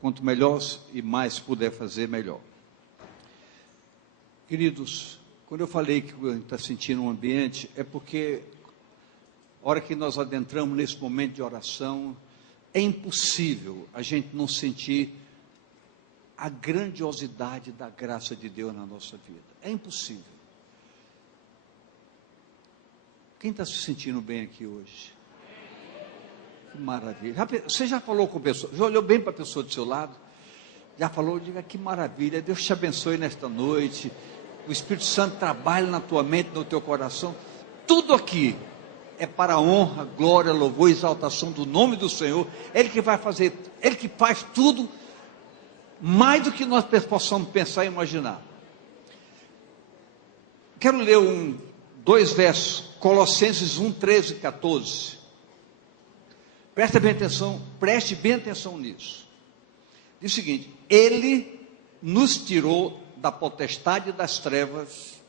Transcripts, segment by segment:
quanto melhor e mais puder fazer, melhor. Queridos, quando eu falei que a gente está sentindo um ambiente, é porque a hora que nós adentramos nesse momento de oração, é impossível a gente não sentir a grandiosidade da graça de Deus na nossa vida. É impossível. Quem está se sentindo bem aqui hoje? Que maravilha. Você já falou com a pessoa, já olhou bem para a pessoa do seu lado? Já falou, diga que maravilha, Deus te abençoe nesta noite, o Espírito Santo trabalha na tua mente, no teu coração, tudo aqui é para a honra, glória, louvor e exaltação do nome do Senhor. Ele que vai fazer, Ele que faz tudo, mais do que nós possamos pensar e imaginar. Quero ler dois versos, Colossenses 1, 13 e 14. Preste bem atenção nisso. Diz o seguinte: Ele nos tirou da potestade das trevas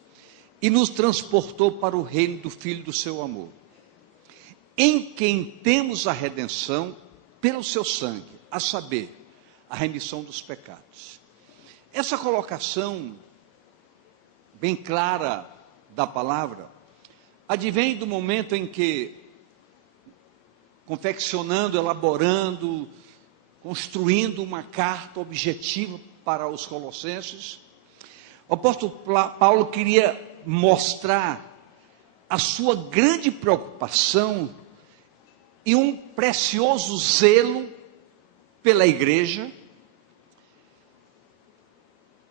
e nos transportou para o reino do Filho do seu amor, em quem temos a redenção pelo seu sangue, a saber, a remissão dos pecados. Essa colocação bem clara da palavra advém do momento em que, confeccionando, elaborando, construindo uma carta objetiva para os colossenses, o apóstolo Paulo queria mostrar a sua grande preocupação e um precioso zelo pela igreja,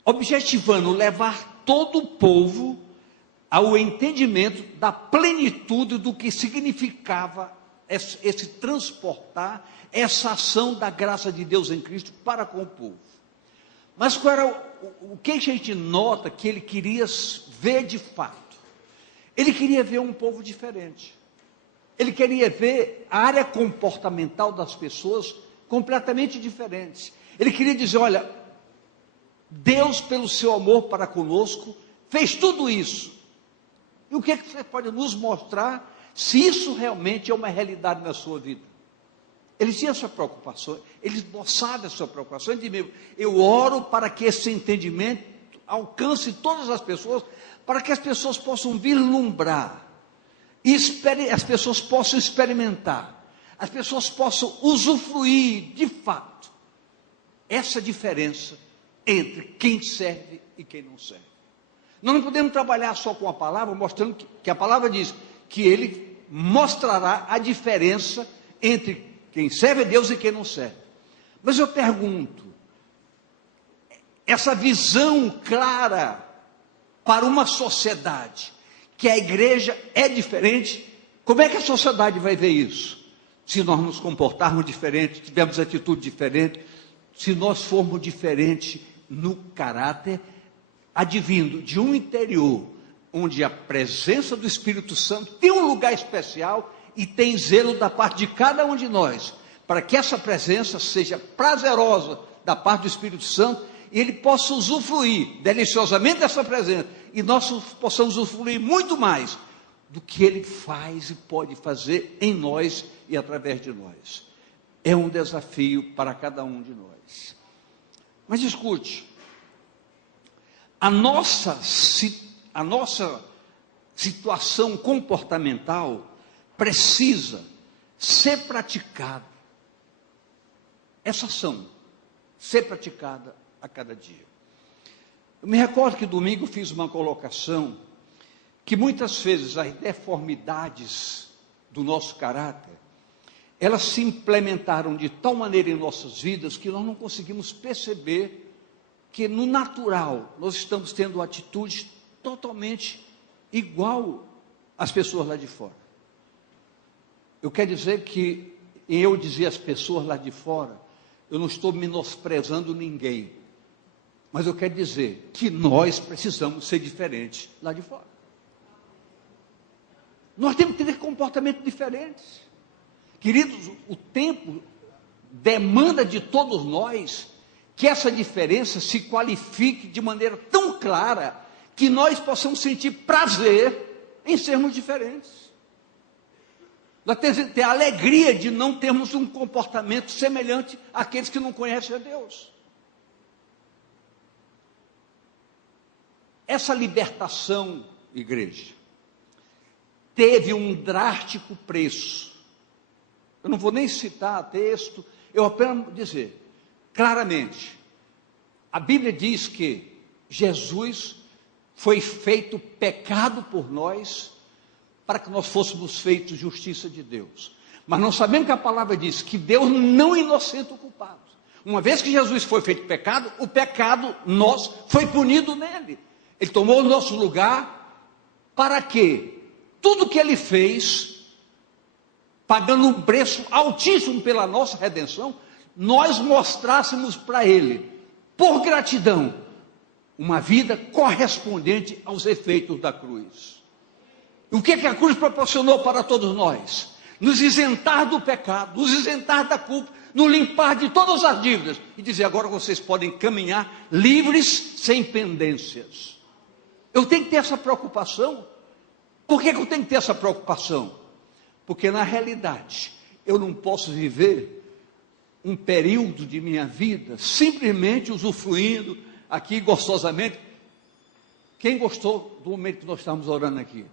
objetivando levar todo o povo ao entendimento da plenitude do que significava esse transportar, essa ação da graça de Deus em Cristo para com o povo. Mas qual era o que a gente nota que ele queria ver de fato? Ele queria ver um povo diferente. Ele queria ver a área comportamental das pessoas completamente diferente. Ele queria dizer, olha, Deus, pelo seu amor para conosco, fez tudo isso. E o que é que você pode nos mostrar se isso realmente é uma realidade na sua vida? Ele tinha essa preocupação, ele esboçava essa preocupação, ele dizia, eu oro para que esse entendimento alcance todas as pessoas, para que as pessoas possam vislumbrar, as pessoas possam experimentar, as pessoas possam usufruir de fato essa diferença entre quem serve e quem não serve. Nós não podemos trabalhar só com a palavra, mostrando que a palavra diz que ele mostrará a diferença entre quem serve a Deus e quem não serve. Mas eu pergunto, essa visão clara para uma sociedade, que a igreja é diferente, como é que a sociedade vai ver isso? Se nós nos comportarmos diferente, tivermos atitude diferente, se nós formos diferentes no caráter, advindo de um interior, onde a presença do Espírito Santo tem um lugar especial e tem zelo da parte de cada um de nós, para que essa presença seja prazerosa da parte do Espírito Santo, e ele possa usufruir deliciosamente dessa presença, e nós possamos usufruir muito mais do que ele faz e pode fazer em nós e através de nós. É um desafio para cada um de nós. Mas escute, a nossa situação comportamental precisa ser praticada, essa ação, ser praticada a cada dia. Eu me recordo que domingo fiz uma colocação, que muitas vezes as deformidades do nosso caráter, elas se implementaram de tal maneira em nossas vidas, que nós não conseguimos perceber que no natural, nós estamos tendo atitudes totalmente igual às pessoas lá de fora. Eu quero dizer que, em eu dizer às pessoas lá de fora, eu não estou menosprezando ninguém, mas eu quero dizer que nós precisamos ser diferentes lá de fora. Nós temos que ter comportamentos diferentes. Queridos, o tempo demanda de todos nós que essa diferença se qualifique de maneira tão clara que nós possamos sentir prazer em sermos diferentes. Nós temos que ter a alegria de não termos um comportamento semelhante àqueles que não conhecem a Deus. Essa libertação, igreja, teve um drástico preço. Eu não vou nem citar texto, eu apenas dizer claramente. A Bíblia diz que Jesus foi feito pecado por nós, para que nós fôssemos feitos justiça de Deus. Mas nós sabemos que a palavra diz que Deus não inocenta o culpado. Uma vez que Jesus foi feito pecado, o pecado foi punido nele. Ele tomou o nosso lugar, para que tudo que ele fez, pagando um preço altíssimo pela nossa redenção, nós mostrássemos para ele, por gratidão, uma vida correspondente aos efeitos da cruz. O que a cruz proporcionou para todos nós? Nos isentar do pecado, nos isentar da culpa, nos limpar de todas as dívidas e dizer: agora vocês podem caminhar livres, sem pendências. Eu tenho que ter essa preocupação. Por que eu tenho que ter essa preocupação? Porque na realidade eu não posso viver um período de minha vida simplesmente usufruindo aqui gostosamente. Quem gostou do momento que nós estamos orando aqui?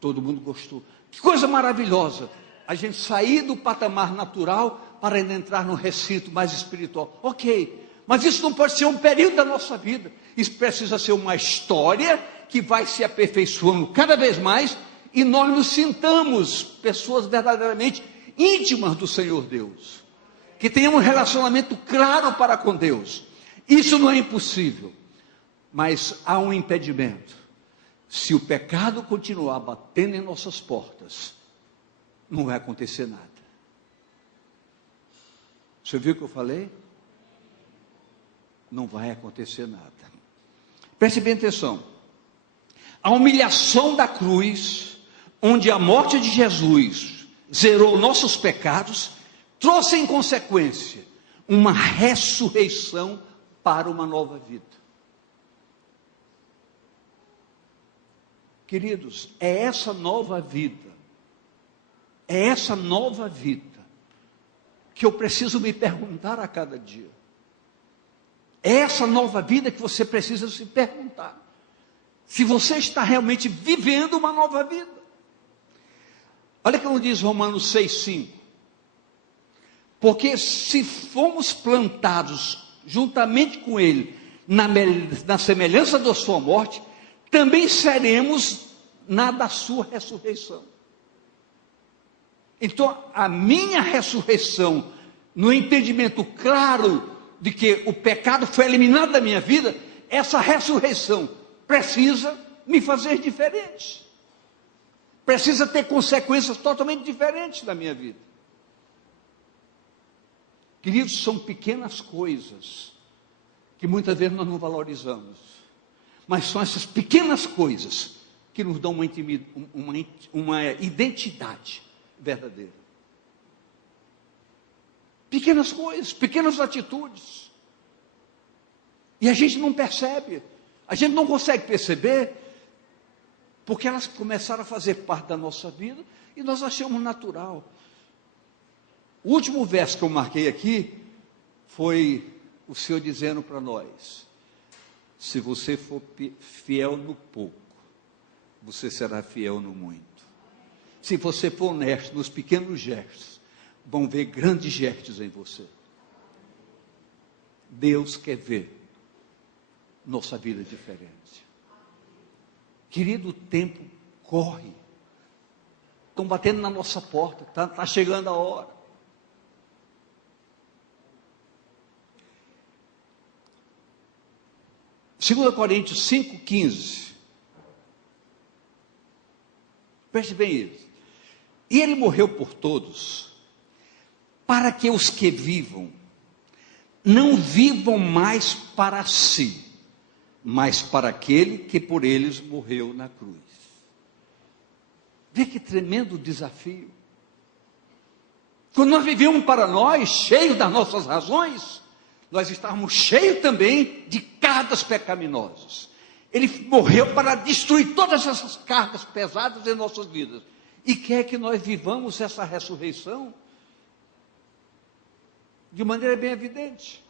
Todo mundo gostou. Que coisa maravilhosa, a gente sair do patamar natural para entrar no recinto mais espiritual. Ok, mas isso não pode ser um período da nossa vida. Isso precisa ser uma história que vai se aperfeiçoando cada vez mais, e nós nos sintamos pessoas verdadeiramente íntimas do Senhor Deus, que tenhamos um relacionamento claro para com Deus. Isso não é impossível, mas há um impedimento. Se o pecado continuar batendo em nossas portas, não vai acontecer nada. Você viu o que eu falei? Não vai acontecer nada. Preste bem atenção. A humilhação da cruz, onde a morte de Jesus zerou nossos pecados, trouxe em consequência uma ressurreição para uma nova vida. Queridos, é essa nova vida que eu preciso me perguntar a cada dia. É essa nova vida que você precisa se perguntar, se você está realmente vivendo uma nova vida. Olha como diz Romanos 6,5. Porque se fomos plantados juntamente com Ele, na semelhança da sua morte, também seremos na da sua ressurreição. Então, a minha ressurreição, no entendimento claro de que o pecado foi eliminado da minha vida, essa ressurreição precisa me fazer diferente. Precisa ter consequências totalmente diferentes na minha vida. Queridos, são pequenas coisas que muitas vezes nós não valorizamos. Mas são essas pequenas coisas que nos dão uma identidade verdadeira. Pequenas coisas, pequenas atitudes. E a gente não percebe, a gente não consegue perceber, porque elas começaram a fazer parte da nossa vida e nós achamos natural. O último verso que eu marquei aqui foi o Senhor dizendo para nós: se você for fiel no pouco, você será fiel no muito. Se você for honesto nos pequenos gestos, vão ver grandes gestos em você. Deus quer ver nossa vida diferente. Querido, o tempo corre. Estão batendo na nossa porta, está chegando a hora. Segundo Coríntios 5,15. Preste bem isso. E ele morreu por todos, para que os que vivam, não vivam mais para si, mas para aquele que por eles morreu na cruz. Vê que tremendo desafio. Quando nós vivemos para nós, cheios das nossas razões, nós estávamos cheios também de cargas pecaminosas. Ele morreu para destruir todas essas cargas pesadas em nossas vidas. e quer que nós vivamos essa ressurreição de maneira bem evidente.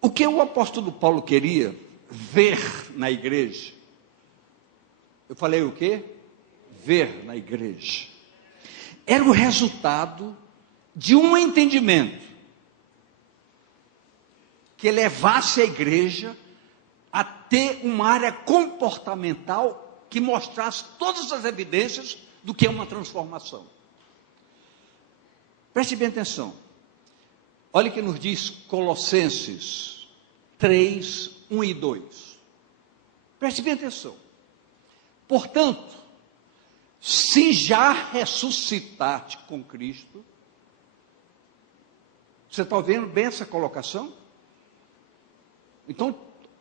O que o apóstolo Paulo queria ver na igreja, eu falei o quê? Ver na igreja, era o resultado de um entendimento que levasse a igreja a ter uma área comportamental que mostrasse todas as evidências do que é uma transformação. Preste bem atenção. Olha o que nos diz Colossenses 3, 1 e 2. Preste bem atenção. Portanto, se já ressuscitaste com Cristo, você está vendo bem essa colocação? Então,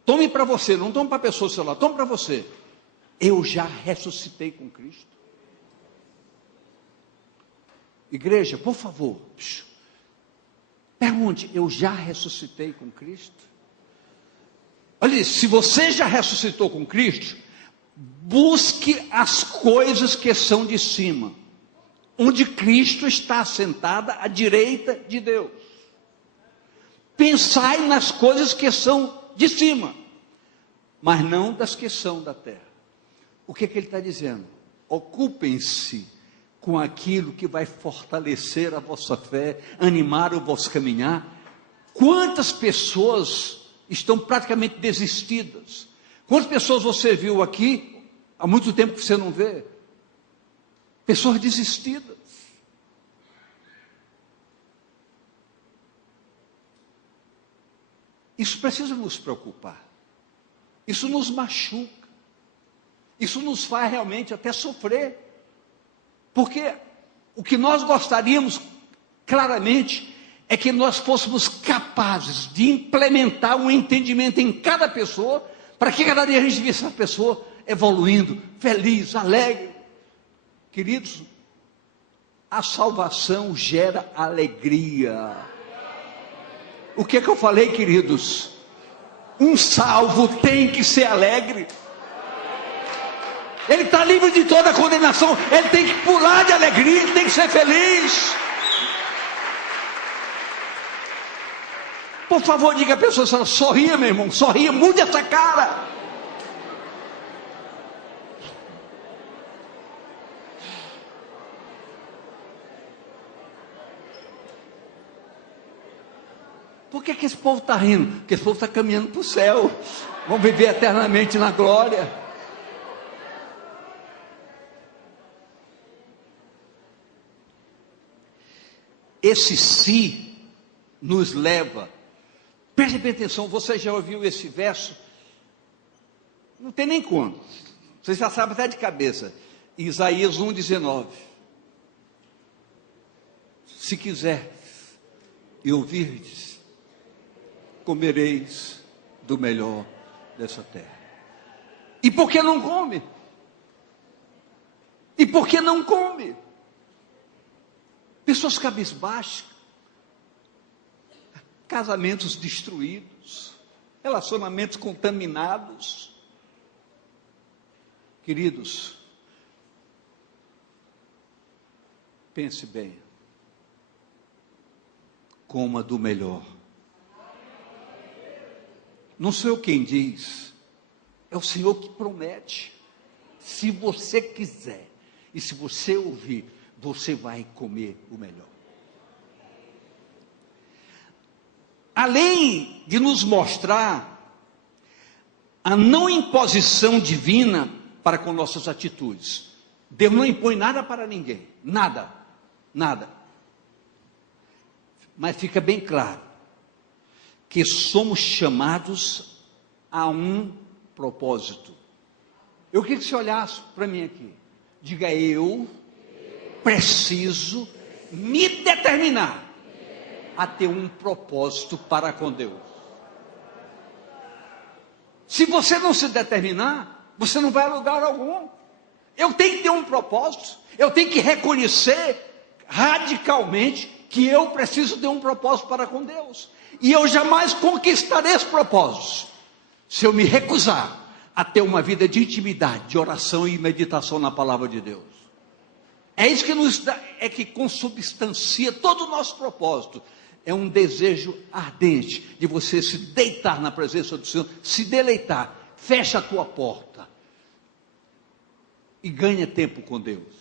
tome para você, não tome para a pessoa do seu lado, tome para você. Eu já ressuscitei com Cristo. Igreja, por favor, pergunte, eu já ressuscitei com Cristo? Olha isso, se você já ressuscitou com Cristo, busque as coisas que são de cima, onde Cristo está assentado à direita de Deus. Pensai nas coisas que são de cima, mas não das que são da terra. O que ele está dizendo? Ocupem-se com aquilo que vai fortalecer a vossa fé, animar o vosso caminhar. Quantas pessoas estão praticamente desistidas? Quantas pessoas você viu aqui, há muito tempo que você não vê? Pessoas desistidas. Isso precisa nos preocupar. Isso nos machuca. Isso nos faz realmente até sofrer. Porque o que nós gostaríamos, claramente, é que nós fôssemos capazes de implementar um entendimento em cada pessoa, para que cada dia a gente visse essa pessoa evoluindo, feliz, alegre. Queridos, a salvação gera alegria. O que eu falei, queridos? Um salvo tem que ser alegre. Ele está livre de toda condenação. Ele tem que pular de alegria, ele tem que ser feliz. Por favor, diga à pessoa, sorria, meu irmão, sorria, mude essa cara. Por que esse povo está rindo? Porque esse povo está caminhando para o céu. Vão viver eternamente na glória. Esse si nos leva. Preste bem atenção, você já ouviu esse verso? Não tem nem quando. Você já sabe até de cabeça. Isaías 1,19. Se quiser e ouvirdes, comereis do melhor dessa terra. E por que não come? E por que não come? Pessoas cabisbaixas, casamentos destruídos, relacionamentos contaminados. Queridos, pense bem, coma do melhor. Não sou eu quem diz, é o Senhor que promete. Se você quiser, e se você ouvir, você vai comer o melhor. Além de nos mostrar a não imposição divina para com nossas atitudes, Deus não impõe nada para ninguém, nada, nada. Mas fica bem claro que somos chamados a um propósito. Eu queria que você olhasse para mim aqui. Diga, eu preciso me determinar a ter um propósito para com Deus. Se você não se determinar, você não vai a lugar algum. Eu tenho que ter um propósito. Eu tenho que reconhecer radicalmente que eu preciso ter um propósito para com Deus. E eu jamais conquistarei esse propósito se eu me recusar a ter uma vida de intimidade, de oração e meditação na palavra de Deus. É isso que nos dá, é que consubstancia todo o nosso propósito. É um desejo ardente de você se deitar na presença do Senhor, se deleitar, fecha a tua porta e ganha tempo com Deus.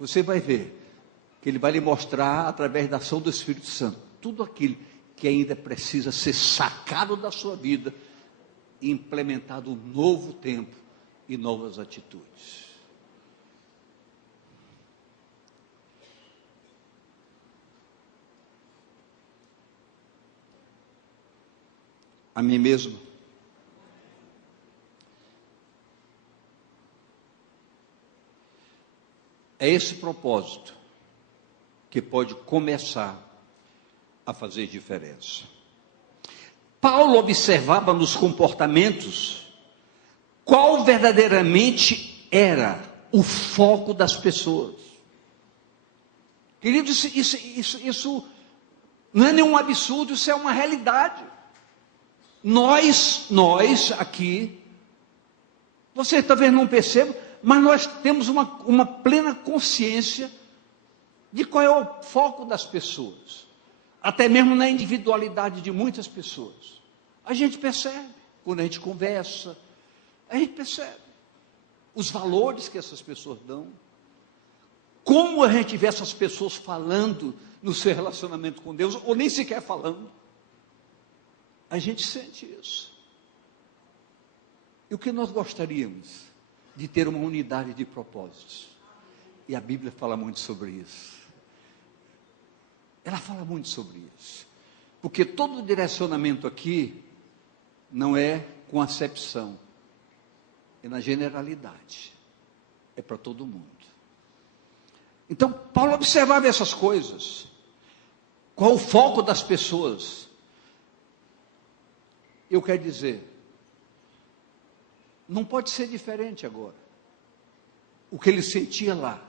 Você vai ver que Ele vai lhe mostrar, através da ação do Espírito Santo, tudo aquilo que ainda precisa ser sacado da sua vida e implementado um novo tempo e novas atitudes. A mim mesmo. É esse propósito que pode começar a fazer diferença. Paulo observava nos comportamentos qual verdadeiramente era o foco das pessoas. Queridos, isso não é nenhum absurdo, isso é uma realidade. Nós aqui, você talvez não perceba, mas nós temos uma plena consciência de qual é o foco das pessoas, até mesmo na individualidade de muitas pessoas. A gente percebe, quando a gente conversa, a gente percebe os valores que essas pessoas dão, como a gente vê essas pessoas falando no seu relacionamento com Deus, ou nem sequer falando. A gente sente isso. E o que nós gostaríamos? De ter uma unidade de propósitos. E a Bíblia fala muito sobre isso. Ela fala muito sobre isso. Porque todo direcionamento aqui não é com acepção, é na generalidade. É para todo mundo. Então, Paulo observava essas coisas. Qual o foco das pessoas? Eu quero dizer, não pode ser diferente agora. O que ele sentia lá,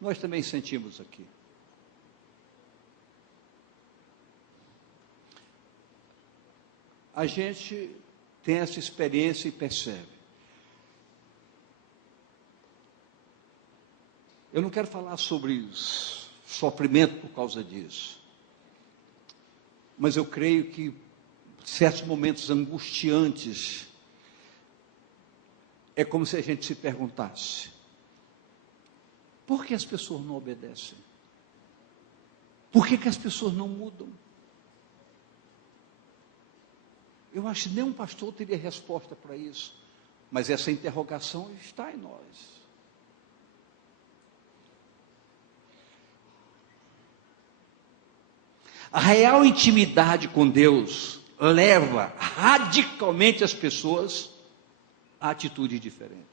nós também sentimos aqui. A gente tem essa experiência e percebe. Eu não quero falar sobre sofrimento por causa disso, mas eu creio que certos momentos angustiantes, é como se a gente se perguntasse: por que as pessoas não obedecem? Por que as pessoas não mudam? Eu acho que nenhum pastor teria resposta para isso, mas essa interrogação está em nós. A real intimidade com Deus leva radicalmente as pessoas a atitudes diferentes.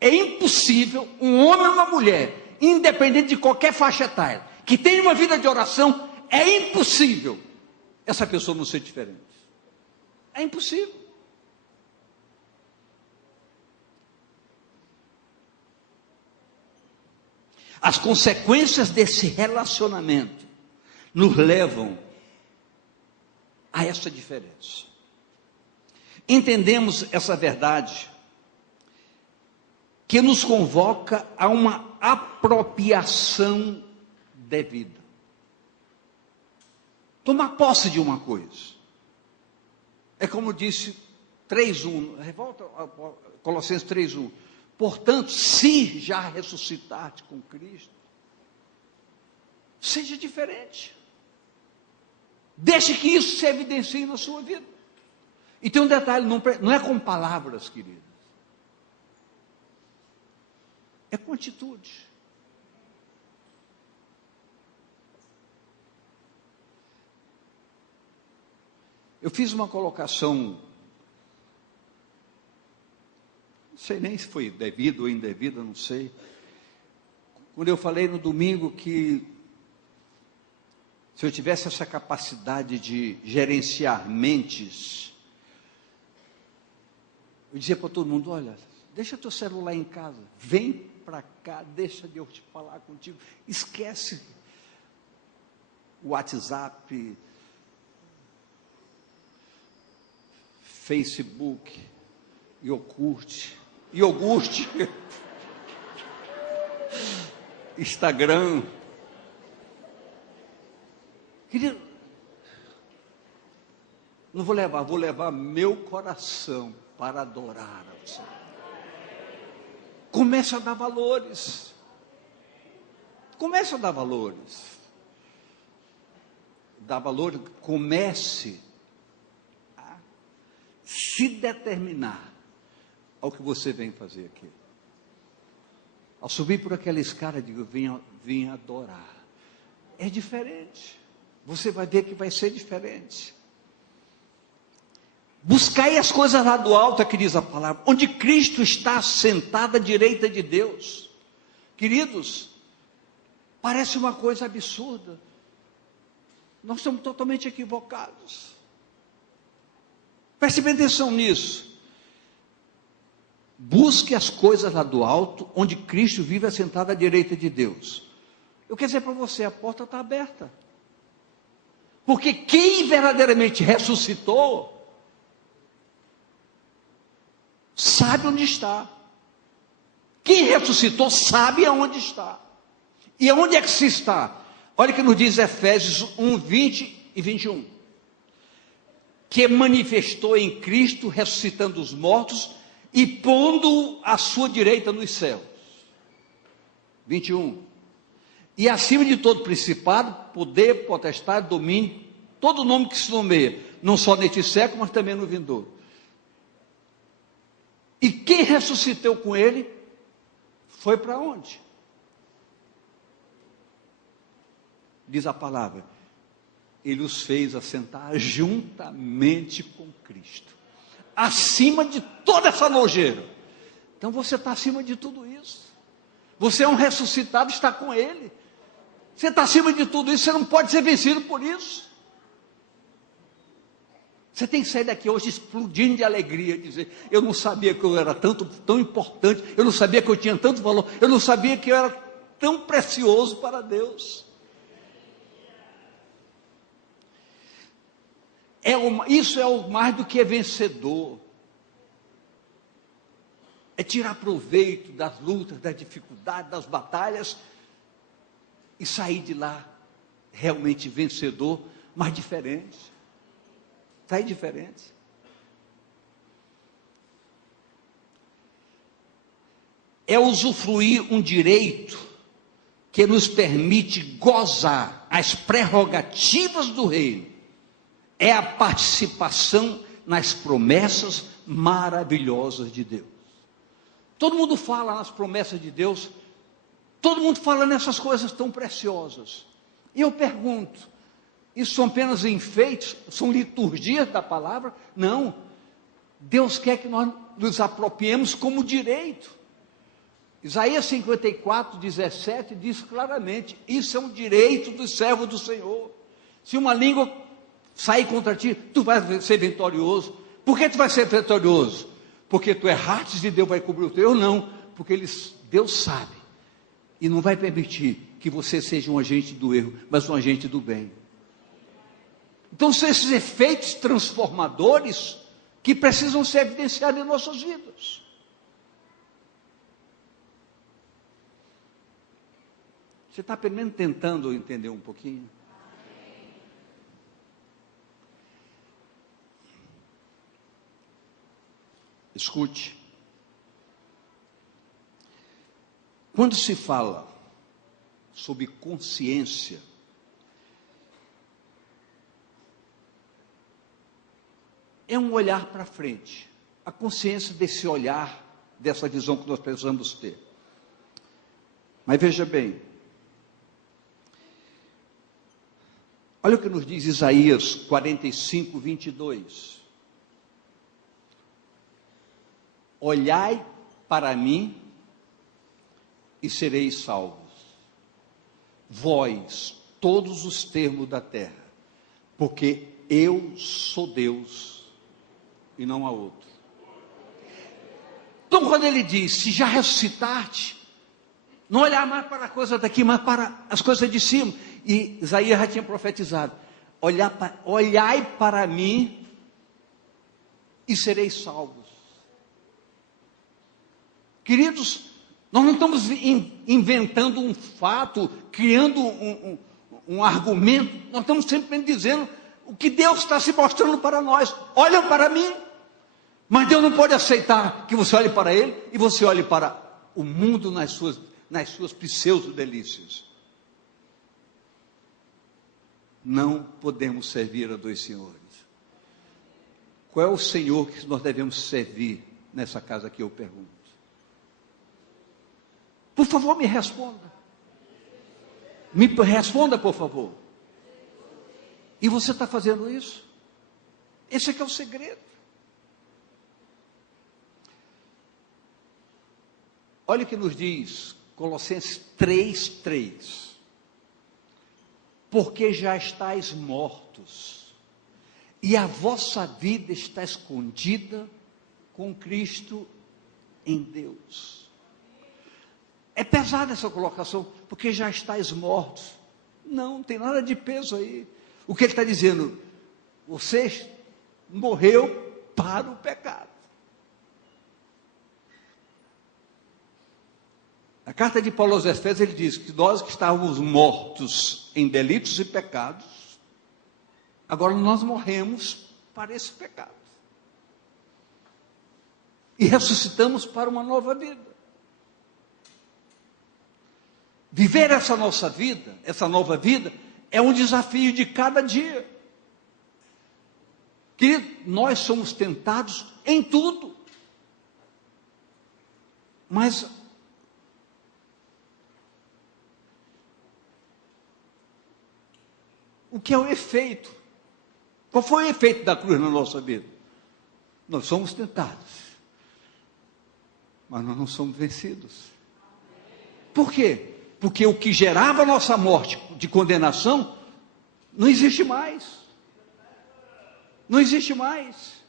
É impossível um homem ou uma mulher, independente de qualquer faixa etária, que tenha uma vida de oração, é impossível essa pessoa não ser diferente. É impossível. As consequências desse relacionamento nos levam a essa diferença. Entendemos essa verdade que nos convoca a uma apropriação devida. Tomar posse de uma coisa. É como disse 3:1, volta a Colossenses 3:1. Portanto, se já ressuscitaste com Cristo, seja diferente. Deixe que isso se evidencie na sua vida. E tem um detalhe, não é com palavras, queridos. É com atitude. Eu fiz uma colocação, não sei nem se foi devido ou indevida, não sei. Quando eu falei no domingo que se eu tivesse essa capacidade de gerenciar mentes, eu dizia para todo mundo: olha, deixa teu celular em casa, vem para cá, deixa de eu te falar contigo, esquece o WhatsApp, Facebook, iogurte, Instagram. Querido, não vou levar meu coração para adorar ao Senhor. Comece a dar valores. Comece a dar valores. Dar valor, comece a se determinar ao que você vem fazer aqui. Ao subir por aquela escada, digo, vim adorar. É diferente. Você vai ver que vai ser diferente. Buscai as coisas lá do alto, é que diz a palavra, onde Cristo está sentado à direita de Deus. Queridos, parece uma coisa absurda. Nós estamos totalmente equivocados. Preste bem atenção nisso. Busque as coisas lá do alto, onde Cristo vive assentado à direita de Deus. Eu quero dizer para você, a porta está aberta. Porque quem verdadeiramente ressuscitou, sabe onde está. Quem ressuscitou sabe aonde está. E aonde é que se está? Olha o que nos diz Efésios 1, 20 e 21. Que manifestou em Cristo, ressuscitando os mortos e pondo-o à sua direita nos céus. 21. E acima de todo principado, poder, potestade, domínio, todo nome que se nomeia, não só neste século, mas também no vindouro. E quem ressuscitou com ele, foi para onde? Diz a palavra, ele os fez assentar juntamente com Cristo, acima de toda essa nojeira. Então você está acima de tudo isso. Você é um ressuscitado, está com ele. Você está acima de tudo isso, você não pode ser vencido por isso. Você tem que sair daqui hoje explodindo de alegria, dizer, eu não sabia que eu era tão importante, eu não sabia que eu tinha tanto valor, eu não sabia que eu era tão precioso para Deus. Isso é o mais do que vencedor. É tirar proveito das lutas, das dificuldades, das batalhas e sair de lá realmente vencedor, mas diferente. Sair diferente. É usufruir um direito que nos permite gozar as prerrogativas do reino. É a participação nas promessas maravilhosas de Deus. Todo mundo fala nas promessas de Deus, todo mundo fala nessas coisas tão preciosas. E eu pergunto, isso são apenas enfeites, são liturgias da palavra? Não, Deus quer que nós nos apropriemos como direito. Isaías 54, 17 diz claramente, isso é um direito do servo do Senhor. Se uma língua sair contra ti, tu vai ser vitorioso. Por que tu vai ser vitorioso? Porque tu erraste e Deus vai cobrir o teu? Não, porque Deus sabe e não vai permitir que você seja um agente do erro, mas um agente do bem. Então são esses efeitos transformadores que precisam ser evidenciados em nossas vidas. Você está pelo menos tentando entender um pouquinho? Escute. Quando se fala sobre consciência, é um olhar para frente. A consciência desse olhar, dessa visão que nós precisamos ter. Mas veja bem, olha o que nos diz Isaías 45, 22. Olhai para mim e sereis salvos, vós, todos os termos da terra, porque eu sou Deus e não há outro. Então quando ele diz, se já ressuscitaste, não olhar mais para a coisa daqui, mas para as coisas de cima. E Isaías já tinha profetizado, olhai para mim e sereis salvos. Queridos, nós não estamos inventando um fato, criando um argumento, nós estamos simplesmente dizendo o que Deus está se mostrando para nós. Olham para mim, mas Deus não pode aceitar que você olhe para Ele e você olhe para o mundo nas suas pseudo-delícias. Não podemos servir a dois senhores. Qual é o Senhor que nós devemos servir nessa casa aqui, eu pergunto? Por favor, me responda. Me responda, por favor. E você está fazendo isso? Esse é que é o segredo. Olha o que nos diz Colossenses 3:3. Porque já estáis mortos, e a vossa vida está escondida com Cristo em Deus. É pesada essa colocação, porque já estáis mortos. Não tem nada de peso aí. O que ele está dizendo? Você morreu para o pecado. Na carta de Paulo aos Efésios, ele diz que nós que estávamos mortos em delitos e pecados, agora nós morremos para esse pecado. E ressuscitamos para uma nova vida. Viver essa nossa vida, essa nova vida, é um desafio de cada dia. Que nós somos tentados em tudo. Mas o que é o efeito? Qual foi o efeito da cruz na nossa vida? Nós somos tentados, mas nós não somos vencidos. Por quê? Porque o que gerava a nossa morte de condenação, não existe mais. Não existe mais.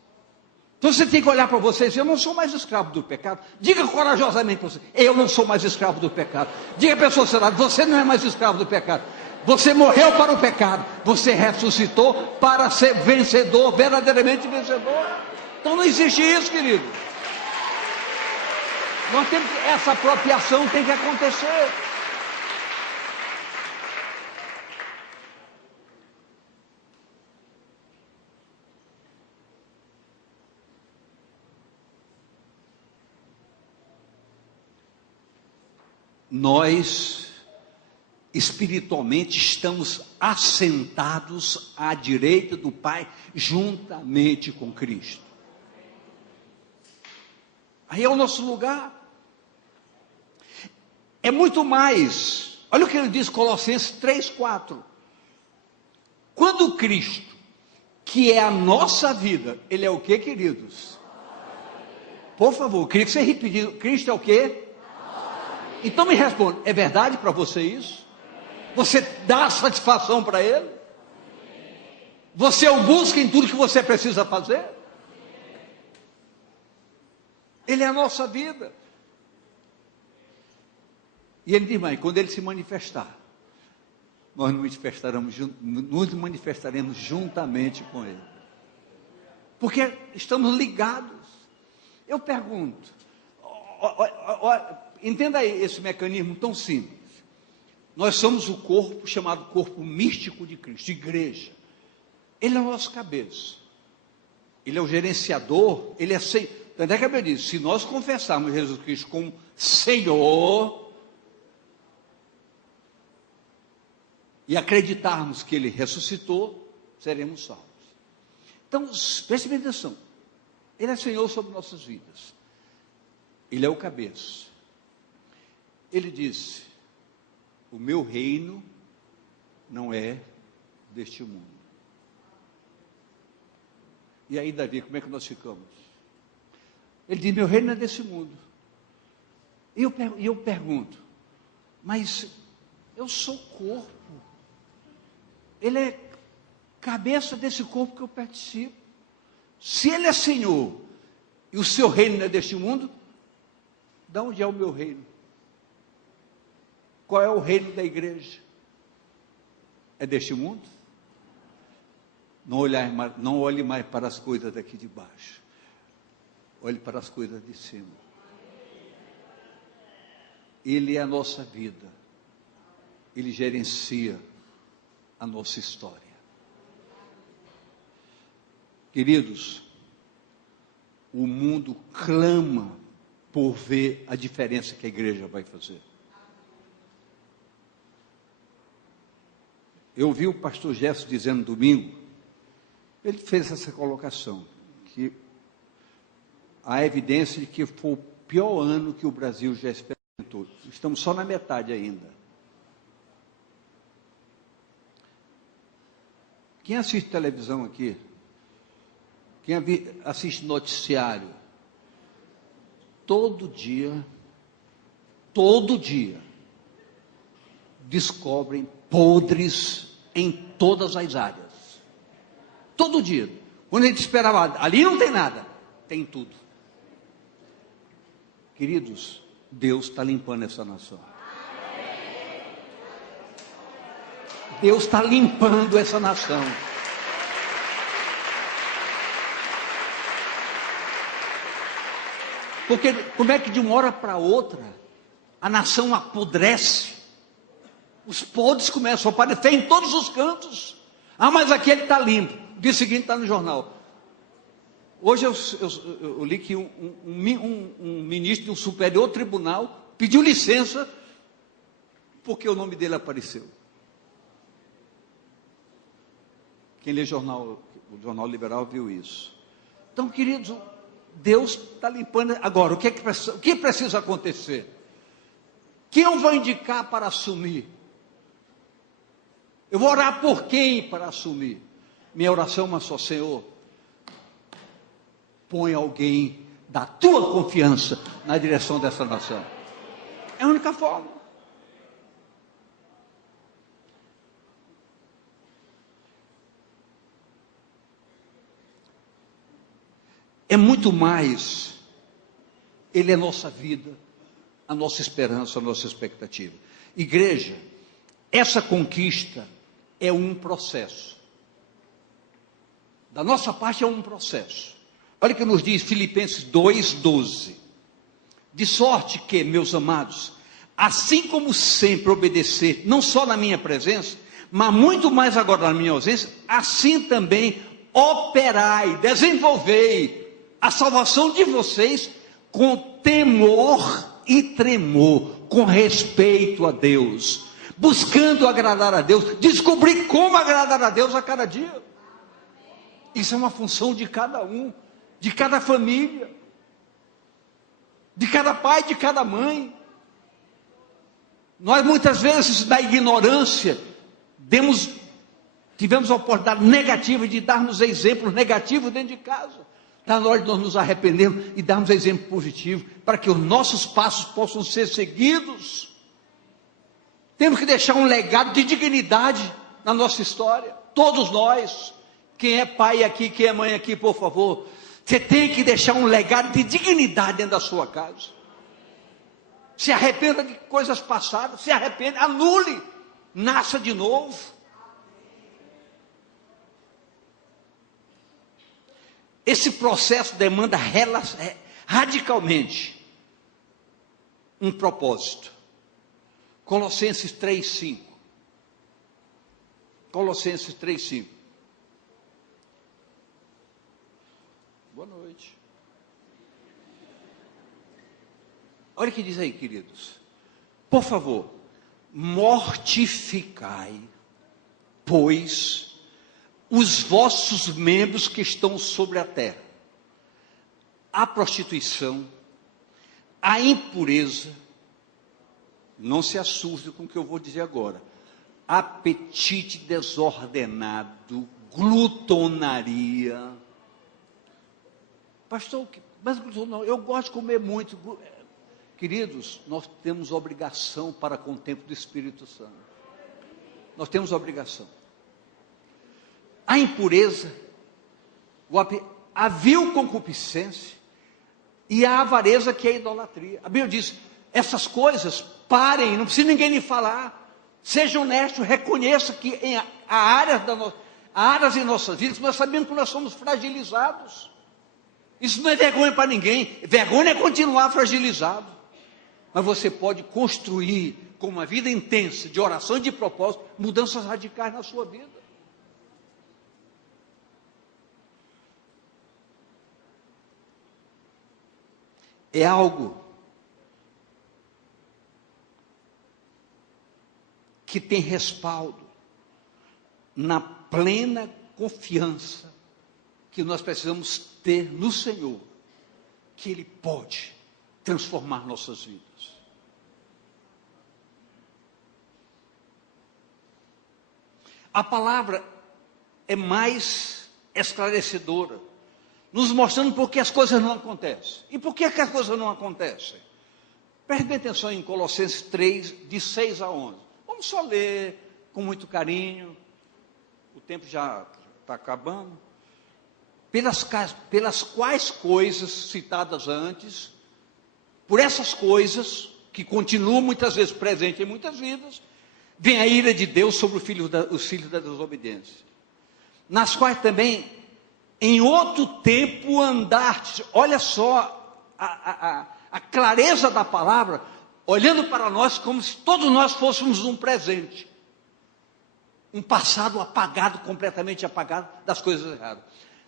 Então você tem que olhar para você e dizer, eu não sou mais escravo do pecado. Diga corajosamente para você, eu não sou mais escravo do pecado. Diga para a pessoa, você não é mais escravo do pecado. Você morreu para o pecado, você ressuscitou para ser vencedor, verdadeiramente vencedor. Então não existe isso, querido. Nós temos que, essa apropriação tem que acontecer. Nós espiritualmente estamos assentados à direita do Pai, juntamente com Cristo. Aí é o nosso lugar. É muito mais. Olha o que ele diz, Colossenses 3:4. Quando Cristo, que é a nossa vida, Ele é o que, queridos? Por favor, eu queria que você repetisse. Cristo é o quê? Então me responda, é verdade para você isso? Você dá satisfação para Ele? Você o busca em tudo que você precisa fazer? Ele é a nossa vida. E ele diz, mas quando Ele se manifestar, nós nos manifestaremos juntamente com Ele. Porque estamos ligados. Eu pergunto, entenda aí esse mecanismo tão simples. Nós somos o corpo chamado corpo místico de Cristo, igreja. Ele é o nosso cabeça. Ele é o gerenciador, ele é Senhor. Tanto é que a Bíblia diz, se nós confessarmos Jesus Cristo como Senhor e acreditarmos que Ele ressuscitou, seremos salvos. Então, preste atenção. Ele é Senhor sobre nossas vidas. Ele é o cabeça. Ele disse, o meu reino não é deste mundo. E aí, Davi, como é que nós ficamos? Ele diz, meu reino não é desse mundo. E eu pergunto, mas eu sou corpo. Ele é cabeça desse corpo que eu participo. Se Ele é Senhor, e o seu reino não é deste mundo, de onde é o meu reino? Qual é o reino da igreja? É deste mundo? Não olhe mais para as coisas daqui de baixo. Olhe para as coisas de cima. Ele é a nossa vida. Ele gerencia a nossa história. Queridos, o mundo clama por ver a diferença que a igreja vai fazer. Eu ouvi o pastor Gerson dizendo domingo, ele fez essa colocação, que há evidência de que foi o pior ano que o Brasil já experimentou. Estamos só na metade ainda. Quem assiste televisão aqui? Quem assiste noticiário? Todo dia, descobrem podres em todas as áreas. Todo dia. Quando a gente esperava, ali não tem nada, tem tudo. Queridos, Deus está limpando essa nação. Deus está limpando essa nação. Porque como é que de uma hora para outra a nação apodrece? Os podres começam a aparecer em todos os cantos. Ah, mas aquele está limpo. O dia seguinte está no jornal. Hoje eu li que um ministro de um superior tribunal pediu licença porque o nome dele apareceu. Quem lê o Jornal Liberal viu isso. Então, queridos, Deus está limpando. Agora, o que precisa acontecer? Quem eu vou indicar para assumir? Eu vou orar por quem para assumir? Minha oração é uma só: Senhor, põe alguém da tua confiança na direção dessa nação. É a única forma. É muito mais. Ele é a nossa vida, a nossa esperança, a nossa expectativa. Igreja, essa conquista é um processo. Da nossa parte é um processo. Olha o que nos diz Filipenses 2:12. De sorte que, meus amados, assim como sempre obedecer, não só na minha presença, mas muito mais agora na minha ausência, assim também operai, desenvolvei a salvação de vocês com temor e tremor, com respeito a Deus, buscando agradar a Deus, descobrir como agradar a Deus a cada dia. Isso é uma função de cada um, de cada família, de cada pai, de cada mãe. Nós muitas vezes, na ignorância, tivemos a oportunidade negativa de darmos exemplos negativos dentro de casa. Está na hora de nós nos arrependermos e darmos exemplo positivo, para que os nossos passos possam ser seguidos. Temos que deixar um legado de dignidade na nossa história, todos nós. Quem é pai aqui, quem é mãe aqui, por favor, você tem que deixar um legado de dignidade dentro da sua casa. Se arrependa de coisas passadas, se arrependa, anule, nasça de novo. Esse processo demanda radicalmente um propósito. Colossenses 3:5. Colossenses 3:5. Boa noite. Olha o que diz aí, queridos. Por favor, mortificai, pois, os vossos membros que estão sobre a terra: a prostituição, a impureza, não se assuste com o que eu vou dizer agora, apetite desordenado, glutonaria. Pastor, mas não, eu gosto de comer muito. Queridos, nós temos obrigação para com o tempo do Espírito Santo. Nós temos obrigação. A impureza, a vil concupiscência e a avareza, que é a idolatria. A Bíblia diz: essas coisas parem, não precisa ninguém lhe falar. Seja honesto, reconheça que há áreas em nossas vidas que nós sabemos que nós somos fragilizados. Isso não é vergonha para ninguém. Vergonha é continuar fragilizado. Mas você pode construir com uma vida intensa de oração e de propósito, mudanças radicais na sua vida. É algo que tem respaldo na plena confiança que nós precisamos ter no Senhor, que Ele pode transformar nossas vidas. A palavra é mais esclarecedora, nos mostrando por que as coisas não acontecem. E por que as coisas não acontecem? Preste atenção em Colossenses 3, de 6 a 11. Vamos só ler com muito carinho. O tempo já está acabando. Pelas quais coisas citadas antes, por essas coisas, que continuam muitas vezes presentes em muitas vidas, vem a ira de Deus sobre os filhos da desobediência, nas quais também em outro tempo andaste. Olha só a clareza da palavra, olhando para nós como se todos nós fôssemos um presente, um passado apagado, completamente apagado das coisas erradas,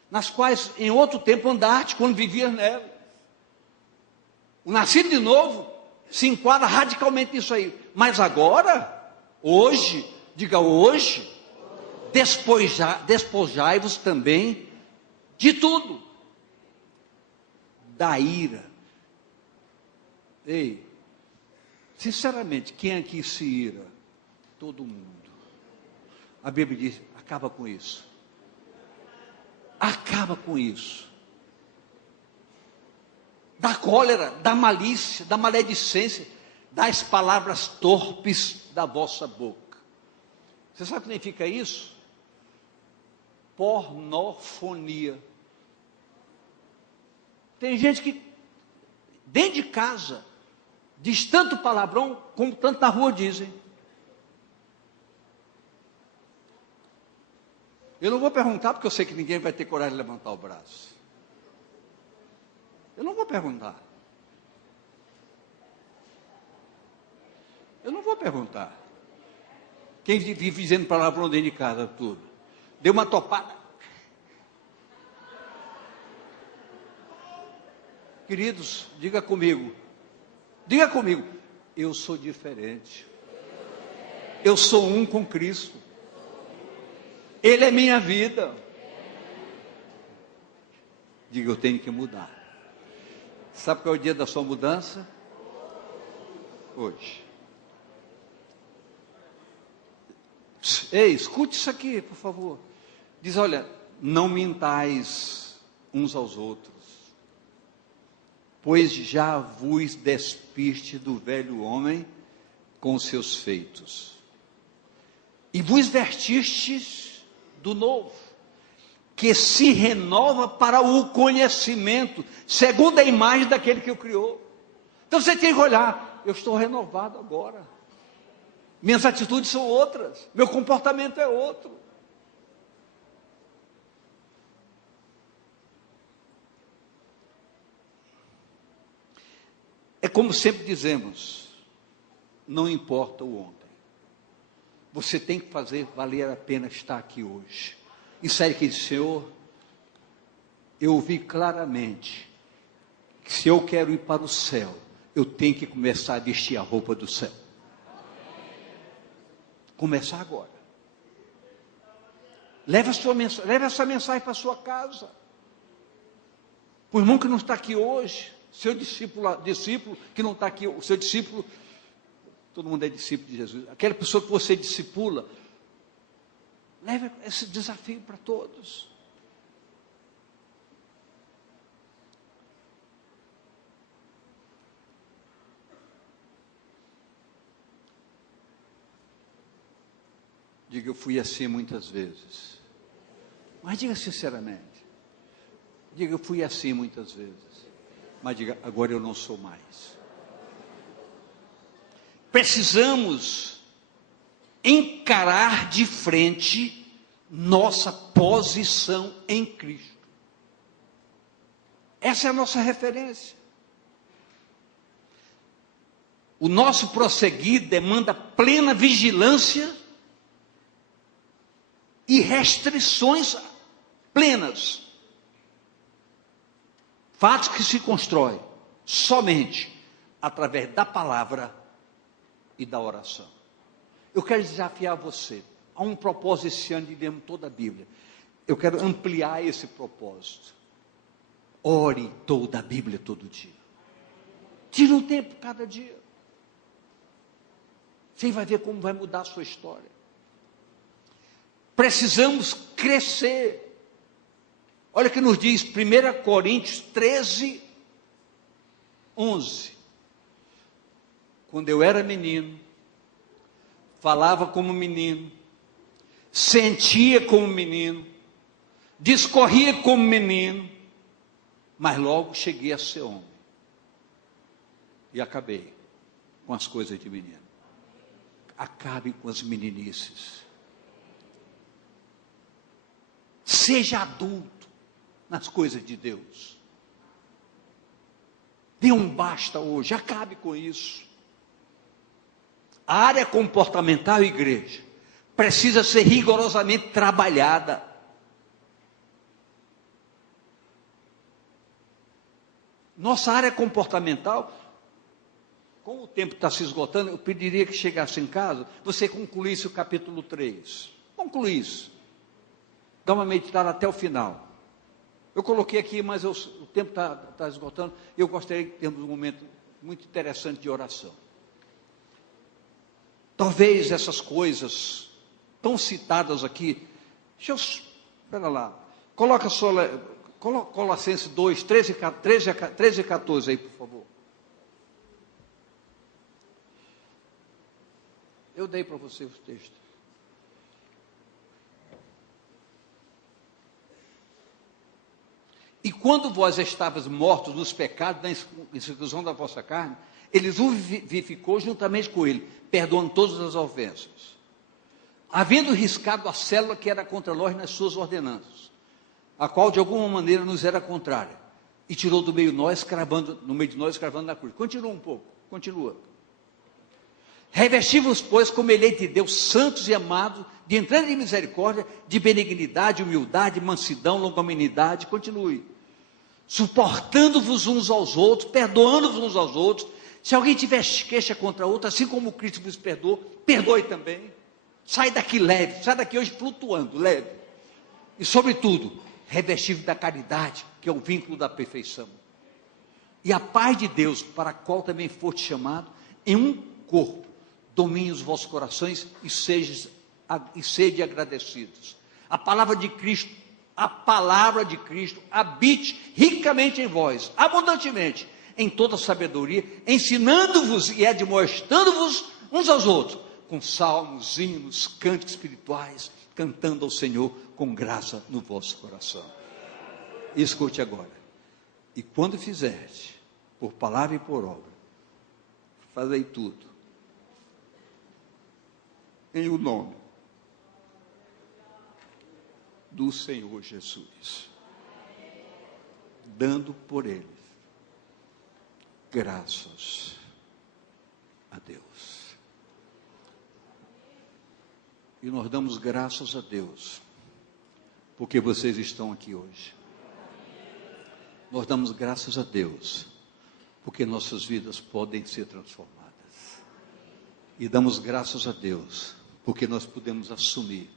nas quais em outro tempo andaste quando vivias nela. O nascido de novo se enquadra radicalmente nisso aí. Mas agora, hoje, diga hoje, despojai-vos também de tudo, da ira. Ei, sinceramente, quem aqui se ira? Todo mundo. A Bíblia diz, acaba com isso. Acaba com isso. Da cólera, da malícia, da maledicência, das palavras torpes da vossa boca. Você sabe o que significa isso? Pornofonia. Tem gente que, dentro de casa, diz tanto palavrão, como tanto na rua dizem. Eu não vou perguntar, porque eu sei que ninguém vai ter coragem de levantar o braço. Eu não vou perguntar. Eu não vou perguntar. Quem vive dizendo palavrão dentro de casa, tudo. Deu uma topada. Queridos, diga comigo, eu sou diferente, eu sou um com Cristo, Ele é minha vida. Diga, eu tenho que mudar. Sabe qual é o dia da sua mudança? Hoje. Ei, escute isso aqui, por favor. Diz, olha, não mintais uns aos outros, pois já vos despiste do velho homem com os seus feitos, e vos vestistes do novo, que se renova para o conhecimento, segundo a imagem daquele que o criou. Então você tem que olhar, eu estou renovado agora, minhas atitudes são outras, meu comportamento é outro. É como sempre dizemos, não importa o ontem, você tem que fazer valer a pena estar aqui hoje. E sai que, Senhor, eu ouvi claramente que se eu quero ir para o céu, eu tenho que começar a vestir a roupa do céu. Começar agora. Leve essa mensagem para a sua casa. O irmão que não está aqui hoje, seu discípulo que não está aqui, o seu discípulo, todo mundo é discípulo de Jesus, aquela pessoa que você discipula, leve esse desafio para todos. Diga, eu fui assim muitas vezes. Mas diga sinceramente. Diga, eu fui assim muitas vezes. Mas diga, agora eu não sou mais. Precisamos encarar de frente nossa posição em Cristo. Essa é a nossa referência. O nosso prosseguir demanda plena vigilância e restrições plenas. Fatos que se constroem somente através da palavra e da oração. Eu quero desafiar você a um propósito esse ano de lermos toda a Bíblia. Eu quero ampliar esse propósito. Ore toda a Bíblia todo dia. Tire um tempo cada dia. Você vai ver como vai mudar a sua história. Precisamos crescer. Olha o que nos diz 1 Coríntios 13, 11. Quando eu era menino, falava como menino, sentia como menino, discorria como menino, mas logo cheguei a ser homem. E acabei com as coisas de menino. Acabe com as meninices. Seja adulto nas coisas de Deus. Dê um basta hoje, acabe com isso. A área comportamental, igreja, precisa ser rigorosamente trabalhada. Nossa área comportamental, como o tempo está se esgotando, eu pediria que chegasse em casa, você concluísse o capítulo 3. Concluísse. Dá uma meditada até o final. Eu coloquei aqui, mas o tempo está esgotando. Eu gostaria de termos um momento muito interessante de oração. Talvez essas coisas tão citadas aqui, espera lá, coloca só, Colossenses 2, 13 e 14 aí, por favor. Eu dei para você os textos. E quando vós estavas mortos nos pecados, na instituição da vossa carne, ele os vivificou juntamente com ele, perdoando todas as ofensas, havendo riscado a célula que era contra nós nas suas ordenanças, a qual de alguma maneira nos era contrária, e tirou do meio de nós, cravando na cruz. Continua um pouco, continua. Revesti-vos, pois, como eleito de Deus, santos e amados, de entrega de misericórdia, de benignidade, humildade, mansidão, longanimidade, continue. Suportando-vos uns aos outros, perdoando-vos uns aos outros. Se alguém tiver queixa contra outro, assim como Cristo vos perdoou, perdoe também. Sai daqui leve, sai daqui hoje flutuando, leve. E sobretudo, revestido da caridade, que é o vínculo da perfeição. E a paz de Deus, para a qual também foste chamado, em um corpo, domine os vossos corações e sede agradecidos. A palavra de Cristo habite ricamente em vós, abundantemente, em toda sabedoria, ensinando-vos e admoestando-vos uns aos outros, com salmos, hinos, cânticos espirituais, cantando ao Senhor com graça no vosso coração. Escute agora. E quando fizerdes, por palavra e por obra, fazei tudo em o nome do Senhor Jesus, dando por ele graças a Deus. E nós damos graças a Deus porque vocês estão aqui hoje. Nós damos graças a Deus porque nossas vidas podem ser transformadas. E damos graças a Deus porque nós podemos assumir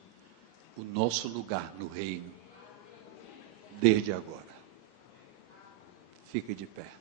o nosso lugar no reino desde agora. Fique de pé.